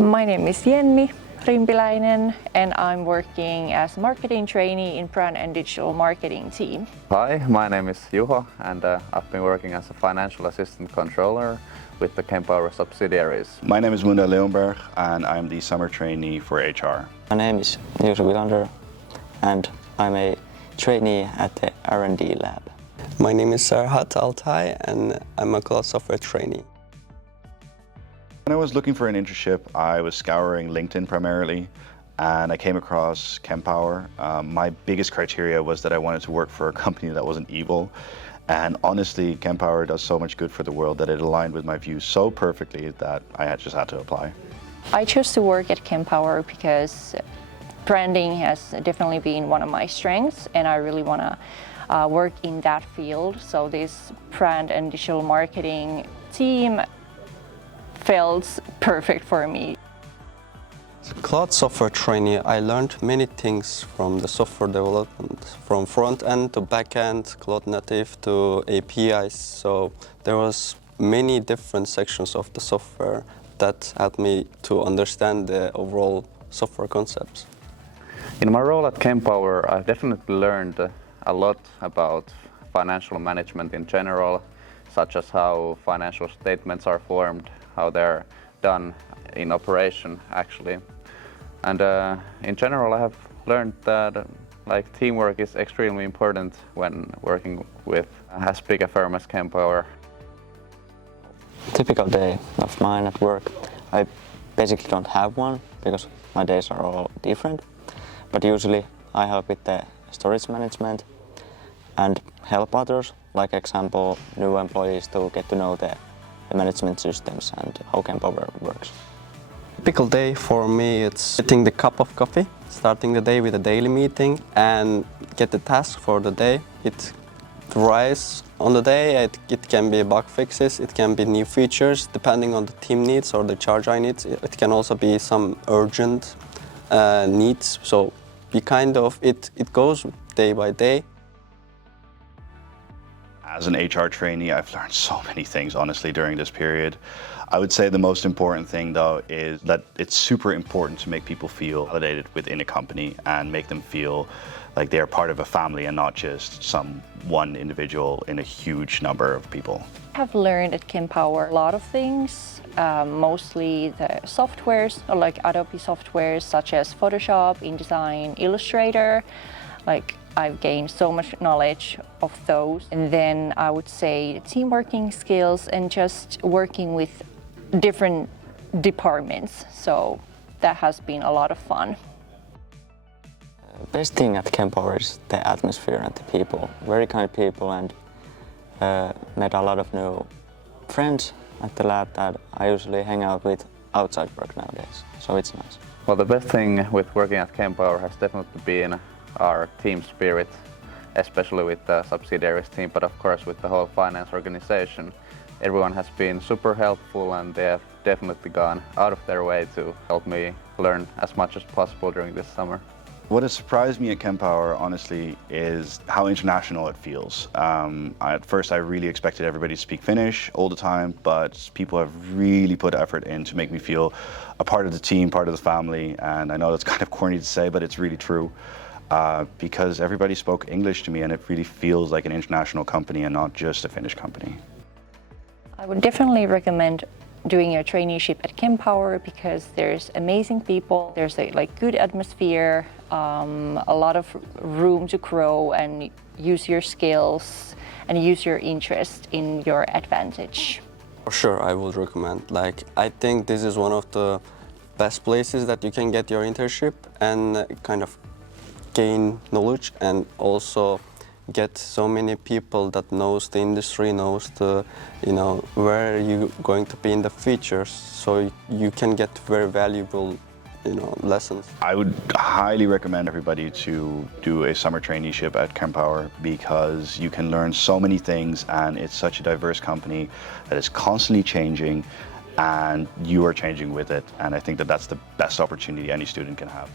My name is Jenni Rimpiläinen and I'm working as marketing trainee in brand and digital marketing team. Hi, my name is Juho and I've been working as a financial assistant controller with the Kempower subsidiaries. My name is Munda Leonberg and I'm the summer trainee for HR. My name is Juuso Vilander and I'm a trainee at the R&D lab. My name is Sarhat Altai and I'm a cloud software trainee. When I was looking for an internship, I was scouring LinkedIn primarily, and I came across Kempower. My biggest criteria was that I wanted to work for a company that wasn't evil. And honestly, Kempower does so much good for the world that it aligned with my views so perfectly that I just had to apply. I chose to work at Kempower because branding has definitely been one of my strengths and I really want to work in that field. So this brand and digital marketing team felt perfect for me. As a cloud software trainee, I learned many things from the software development, from front end to back end, cloud native to APIs. So there was many different sections of the software that helped me to understand the overall software concepts. In my role at Kempower, I've definitely learned a lot about financial management in general, such as how financial statements are formed, how they're done in operation actually. And in general I have learned that teamwork is extremely important when working with as big a firm as Kempower. Typical day of mine at work, I basically don't have one because my days are all different. But usually I help with the storage management and help others, like example new employees to get to know the management systems and how Kempower works. Typical day for me, it's getting the cup of coffee, starting the day with a daily meeting and get the task for the day. It varies on the day, it can be bug fixes, it can be new features depending on the team needs or the charge I need. It can also be some urgent needs, so it goes day by day. As an HR trainee, I've learned so many things, honestly, during this period. I would say the most important thing, though, is that it's super important to make people feel validated within a company and make them feel like they're part of a family and not just some one individual in a huge number of people. I have learned at Kempower a lot of things, mostly the softwares, or like Adobe softwares such as Photoshop, InDesign, Illustrator. I've gained so much knowledge of those. And then I would say team working skills and just working with different departments. So that has been a lot of fun. Best thing at Kempower is the atmosphere and the people. Very kind people, and met a lot of new friends at the lab that I usually hang out with outside work nowadays. So it's nice. Well, the best thing with working at Kempower has definitely been our team spirit, especially with the subsidiaries team, but of course with the whole finance organization. Everyone has been super helpful and they have definitely gone out of their way to help me learn as much as possible during this summer. What has surprised me at Kempower, honestly, is how international it feels. At first, I really expected everybody to speak Finnish all the time, but people have really put effort in to make me feel a part of the team, part of the family, and I know that's kind of corny to say, but it's really true. Because everybody spoke English to me and it really feels like an international company and not just a Finnish company. I would definitely recommend doing your traineeship at Kempower because there's amazing people, there's a good atmosphere, a lot of room to grow and use your skills and use your interest in your advantage. For sure, I would recommend. I think this is one of the best places that you can get your internship and kind of gain knowledge and also get so many people that knows the industry, knows the, where you're going to be in the future, so you can get very valuable, lessons. I would highly recommend everybody to do a summer traineeship at Kempower because you can learn so many things and it's such a diverse company that is constantly changing and you are changing with it, and I think that that's the best opportunity any student can have.